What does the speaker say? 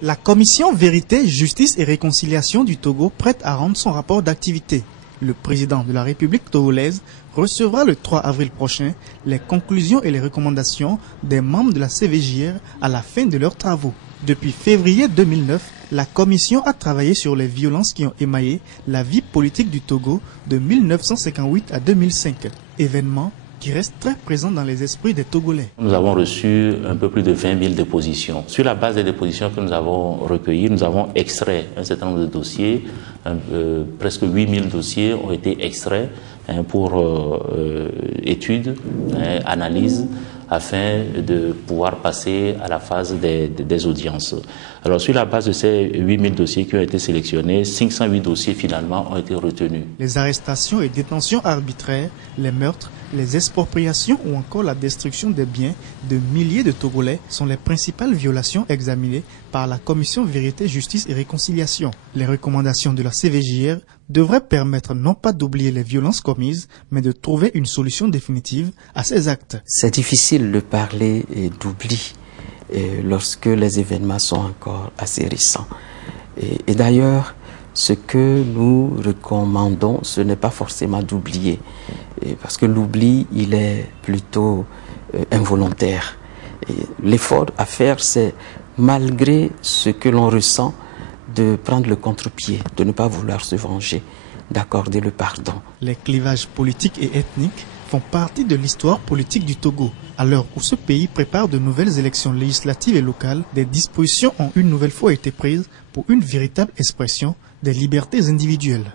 La commission Vérité, Justice et Réconciliation du Togo prête à rendre son rapport d'activité. Le président de la République togolaise recevra le 3 avril prochain les conclusions et les recommandations des membres de la CVJR à la fin de leurs travaux. Depuis février 2009, la commission a travaillé sur les violences qui ont émaillé la vie politique du Togo de 1958 à 2005. Événement qui reste très présent dans les esprits des Togolais. Nous avons reçu un peu plus de 20 000 dépositions. Sur la base des dépositions que nous avons recueillies, nous avons extrait un certain nombre de dossiers. Presque 8 000 dossiers ont été extraits pour études, analyses, afin de pouvoir passer à la phase des audiences. Alors sur la base de ces 8 000 dossiers qui ont été sélectionnés, 508 dossiers finalement ont été retenus. Les arrestations et détentions arbitraires, les meurtres, les expropriations ou encore la destruction des biens de milliers de Togolais sont les principales violations examinées par la commission Vérité, Justice et Réconciliation. Les recommandations de la CVJR devraient permettre non pas d'oublier les violences commises, mais de trouver une solution définitive à ces actes. C'est difficile de parler d'oubli lorsque les événements sont encore assez récents. Et d'ailleurs, ce que nous recommandons, ce n'est pas forcément d'oublier, parce que l'oubli, il est plutôt involontaire. L'effort à faire, c'est, malgré ce que l'on ressent, de prendre le contre-pied, de ne pas vouloir se venger, d'accorder le pardon. Les clivages politiques et ethniques font partie de l'histoire politique du Togo. À l'heure où ce pays prépare de nouvelles élections législatives et locales, des dispositions ont une nouvelle fois été prises pour une véritable expression des libertés individuelles.